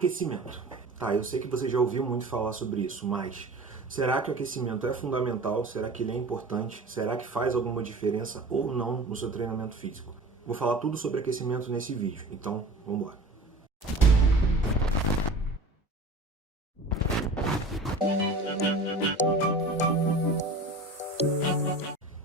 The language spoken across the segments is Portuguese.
Aquecimento. Tá, eu sei que você já ouviu muito falar sobre isso, mas será que o aquecimento é fundamental? Será que ele é importante? Será que faz alguma diferença ou não no seu treinamento físico? Vou falar tudo sobre aquecimento nesse vídeo, então vamos embora.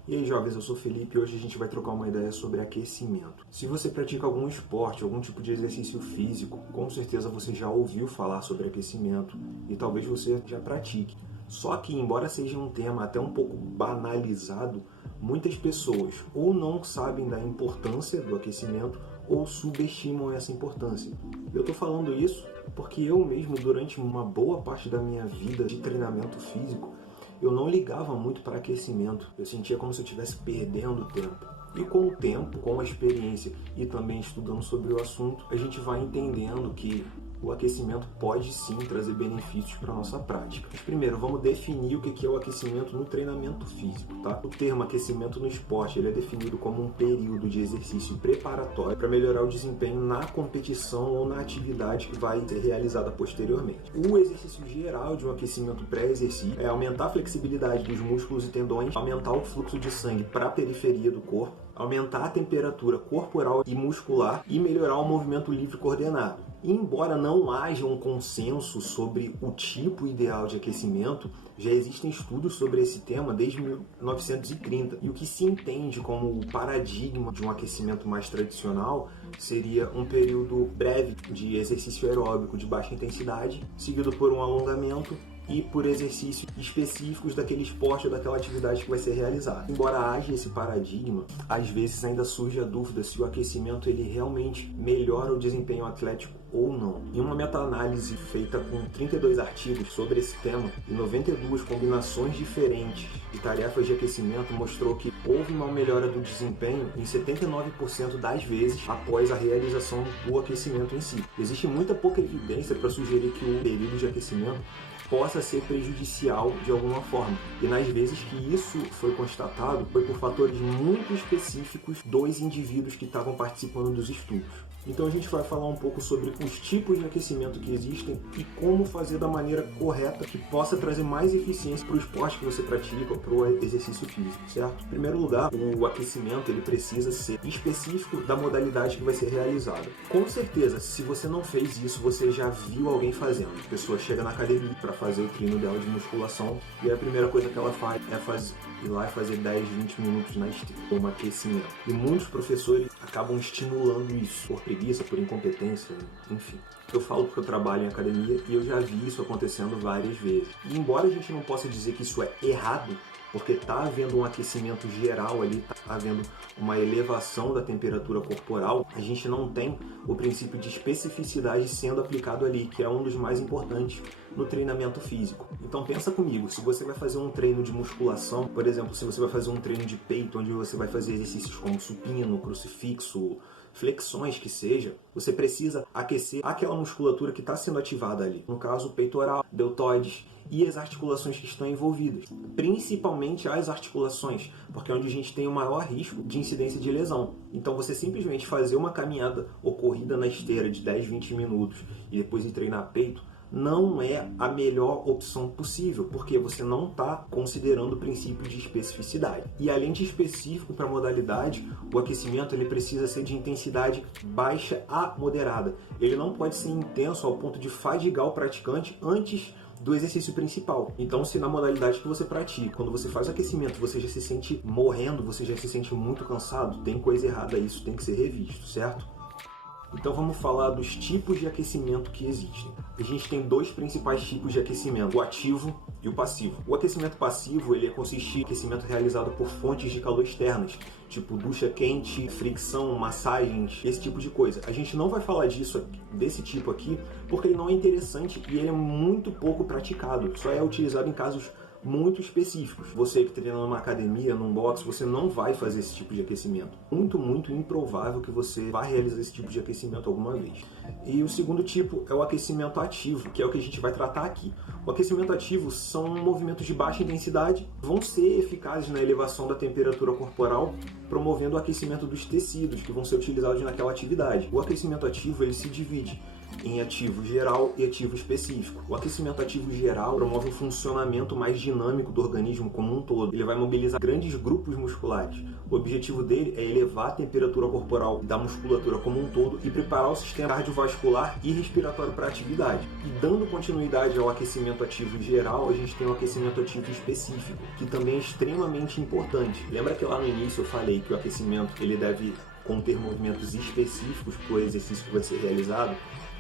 E aí, jovens, eu sou o Felipe e hoje a gente vai trocar uma ideia sobre aquecimento. Se você pratica algum esporte, algum tipo de exercício físico, com certeza você já ouviu falar sobre aquecimento e talvez você já pratique. Só que, embora seja um tema até um pouco banalizado, muitas pessoas ou não sabem da importância do aquecimento ou subestimam essa importância. Eu estou falando isso porque eu mesmo, durante uma boa parte da minha vida de treinamento físico, eu não ligava muito para aquecimento. Eu sentia como se eu estivesse perdendo tempo. E com o tempo, com a experiência e também estudando sobre o assunto, a gente vai entendendo que o aquecimento pode sim trazer benefícios para a nossa prática. Mas primeiro, vamos definir o que é o aquecimento no treinamento físico, tá? O termo aquecimento no esporte, ele é definido como um período de exercício preparatório para melhorar o desempenho na competição ou na atividade que vai ser realizada posteriormente. O exercício geral de um aquecimento pré-exercício é aumentar a flexibilidade dos músculos e tendões, aumentar o fluxo de sangue para a periferia do corpo, aumentar a temperatura corporal e muscular e melhorar o movimento livre coordenado. E embora não haja um consenso sobre o tipo ideal de aquecimento, já existem estudos sobre esse tema desde 1930. E o que se entende como o paradigma de um aquecimento mais tradicional seria um período breve de exercício aeróbico de baixa intensidade, seguido por um alongamento e por exercícios específicos daquele esporte ou daquela atividade que vai ser realizada. Embora haja esse paradigma, às vezes ainda surge a dúvida se o aquecimento ele realmente melhora o desempenho atlético ou não. Em uma meta-análise feita com 32 artigos sobre esse tema e 92 combinações diferentes de tarefas de aquecimento, mostrou que houve uma melhora do desempenho em 79% das vezes após a realização do aquecimento em si. Existe muita pouca evidência para sugerir que o período de aquecimento possa ser prejudicial de alguma forma. E nas vezes que isso foi constatado, foi por fatores muito específicos dos indivíduos que estavam participando dos estudos. Então a gente vai falar um pouco sobre os tipos de aquecimento que existem e como fazer da maneira correta que possa trazer mais eficiência para o esporte que você pratica ou para o exercício físico, certo? Em primeiro lugar, o aquecimento ele precisa ser específico da modalidade que vai ser realizada. Com certeza, se você não fez isso, você já viu alguém fazendo. A pessoa chega na academia para fazer o treino dela de musculação e a primeira coisa que ela faz é ir lá e fazer 10, 20 minutos na esteira, como aquecimento. E muitos professores acabam estimulando isso por preguiça, por incompetência, enfim. Eu falo porque eu trabalho em academia e eu já vi isso acontecendo várias vezes. E embora a gente não possa dizer que isso é errado, porque está havendo um aquecimento geral ali, está havendo uma elevação da temperatura corporal, a gente não tem o princípio de especificidade sendo aplicado ali, que é um dos mais importantes no treinamento físico. Então pensa comigo, se você vai fazer um treino de musculação, por exemplo, se você vai fazer um treino de peito, onde você vai fazer exercícios como supino, crucifixo, flexões que seja, você precisa aquecer aquela musculatura que está sendo ativada ali. No caso, peitoral, deltoides e as articulações que estão envolvidas. Principalmente as articulações, porque é onde a gente tem o maior risco de incidência de lesão. Então você simplesmente fazer uma caminhada ou corrida na esteira de 10, 20 minutos e depois ir treinar peito, não é a melhor opção possível, porque você não está considerando o princípio de especificidade. E além de específico para a modalidade, o aquecimento ele precisa ser de intensidade baixa a moderada. Ele não pode ser intenso ao ponto de fadigar o praticante antes do exercício principal. Então, se na modalidade que você pratica, quando você faz o aquecimento, você já se sente morrendo, você já se sente muito cansado, tem coisa errada, isso tem que ser revisto, certo? Então vamos falar dos tipos de aquecimento que existem. A gente tem dois principais tipos de aquecimento, o ativo e o passivo. O aquecimento passivo ele consiste em aquecimento realizado por fontes de calor externas, tipo ducha quente, fricção, massagens, esse tipo de coisa. A gente não vai falar desse tipo aqui, porque ele não é interessante e ele é muito pouco praticado. Só é utilizado em casos muito específicos. Você que treina numa academia, num box, você não vai fazer esse tipo de aquecimento. Muito improvável que você vá realizar esse tipo de aquecimento alguma vez. E o segundo tipo é o aquecimento ativo, que é o que a gente vai tratar aqui. O aquecimento ativo são movimentos de baixa intensidade, vão ser eficazes na elevação da temperatura corporal, promovendo o aquecimento dos tecidos que vão ser utilizados naquela atividade. O aquecimento ativo ele se divide em ativo geral e ativo específico. O aquecimento ativo geral promove um funcionamento mais dinâmico do organismo como um todo. Ele vai mobilizar grandes grupos musculares. O objetivo dele é elevar a temperatura corporal da musculatura como um todo e preparar o sistema cardiovascular e respiratório para a atividade. E dando continuidade ao aquecimento ativo geral, a gente tem o aquecimento ativo específico, que também é extremamente importante. Lembra que lá no início eu falei que o aquecimento ele deve conter movimentos específicos para o exercício que vai ser realizado?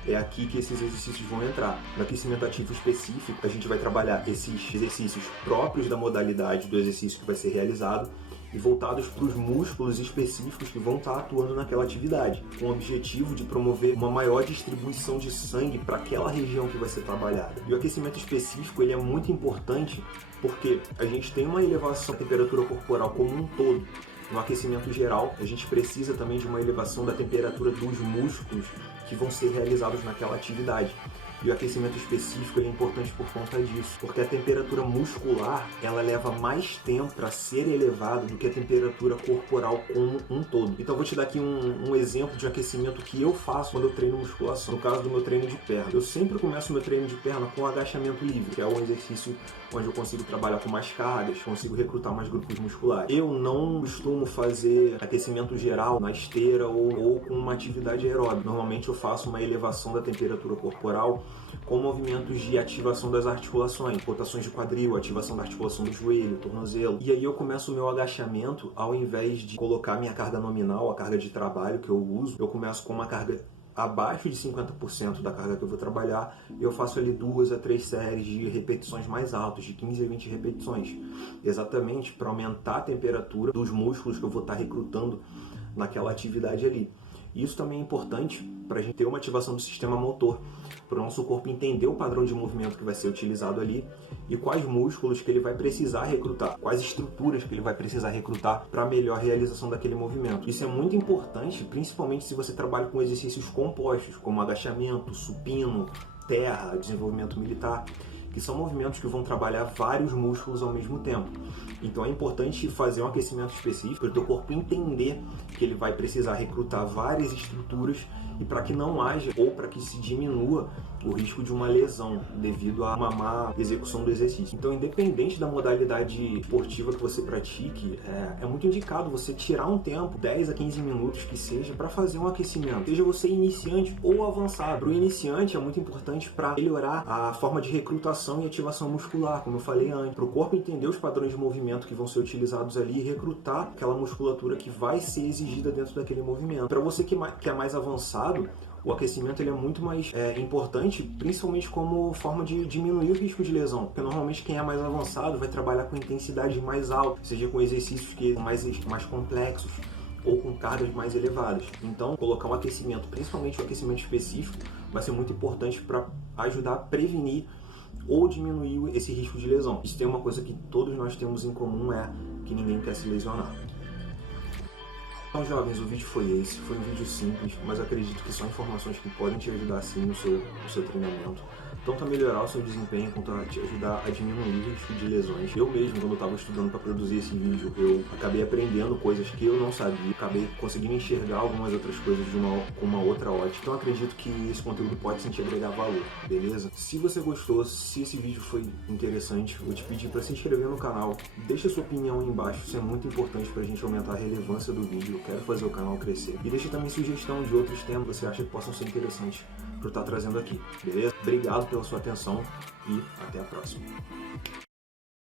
É aqui que esses exercícios vão entrar. No aquecimento ativo específico, a gente vai trabalhar esses exercícios próprios da modalidade do exercício que vai ser realizado e voltados para os músculos específicos que vão estar atuando naquela atividade, com o objetivo de promover uma maior distribuição de sangue para aquela região que vai ser trabalhada. E o aquecimento específico ele é muito importante porque a gente tem uma elevação da temperatura corporal como um todo. No aquecimento geral, a gente precisa também de uma elevação da temperatura dos músculos que vão ser realizados naquela atividade. E o aquecimento específico é importante por conta disso, porque a temperatura muscular ela leva mais tempo para ser elevada do que a temperatura corporal como um todo. Então eu vou te dar aqui um exemplo de aquecimento que eu faço quando eu treino musculação. No caso do meu treino de perna, eu sempre começo meu treino de perna com agachamento livre, que é um exercício onde eu consigo trabalhar com mais cargas, consigo recrutar mais grupos musculares. Eu não costumo fazer aquecimento geral na esteira ou com uma atividade aeróbica. Normalmente eu faço uma elevação da temperatura corporal com movimentos de ativação das articulações, rotações de quadril, ativação da articulação do joelho, tornozelo. E aí eu começo o meu agachamento, ao invés de colocar minha carga nominal, a carga de trabalho que eu uso, eu começo com uma carga abaixo de 50% da carga que eu vou trabalhar, e eu faço ali 2 a 3 séries de repetições mais altas, de 15 a 20 repetições, exatamente para aumentar a temperatura dos músculos que eu vou estar recrutando naquela atividade ali. Isso também é importante para a gente ter uma ativação do sistema motor, para o nosso corpo entender o padrão de movimento que vai ser utilizado ali e quais músculos que ele vai precisar recrutar, quais estruturas que ele vai precisar recrutar para a melhor realização daquele movimento. Isso é muito importante, principalmente se você trabalha com exercícios compostos, como agachamento, supino, terra, desenvolvimento militar, que são movimentos que vão trabalhar vários músculos ao mesmo tempo. Então é importante fazer um aquecimento específico para o teu corpo entender que ele vai precisar recrutar várias estruturas e para que não haja ou para que se diminua o risco de uma lesão devido a uma má execução do exercício. Então, independente da modalidade esportiva que você pratique, é muito indicado você tirar um tempo, 10 a 15 minutos que seja, para fazer um aquecimento. Seja você iniciante ou avançado. Para o iniciante é muito importante para melhorar a forma de recrutação e ativação muscular, como eu falei antes. Para o corpo entender os padrões de movimento que vão ser utilizados ali e recrutar aquela musculatura que vai ser exigida dentro daquele movimento. Para você que é mais avançado, o aquecimento ele é muito mais importante, principalmente como forma de diminuir o risco de lesão. Porque normalmente quem é mais avançado vai trabalhar com intensidade mais alta, seja com exercícios que são mais complexos ou com cargas mais elevadas. Então, colocar um aquecimento, principalmente o aquecimento específico, vai ser muito importante para ajudar a prevenir ou diminuir esse risco de lesão. Isso tem uma coisa que todos nós temos em comum, é que ninguém quer se lesionar. Então, jovens, o vídeo foi esse. Foi um vídeo simples, mas acredito que são informações que podem te ajudar sim no seu treinamento. Tanto a melhorar o seu desempenho, quanto a te ajudar a diminuir o risco de lesões. Eu mesmo, quando eu estava estudando para produzir esse vídeo, eu acabei aprendendo coisas que eu não sabia, acabei conseguindo enxergar algumas outras coisas com uma outra ótica. Então acredito que esse conteúdo pode sim te agregar valor, beleza? Se você gostou, se esse vídeo foi interessante, vou te pedir para se inscrever no canal, deixa sua opinião aí embaixo, isso é muito importante para a gente aumentar a relevância do vídeo. Eu quero fazer o canal crescer. E deixa também sugestão de outros temas que você acha que possam ser interessantes para eu estar trazendo aqui, beleza? Obrigado pela sua atenção e até a próxima.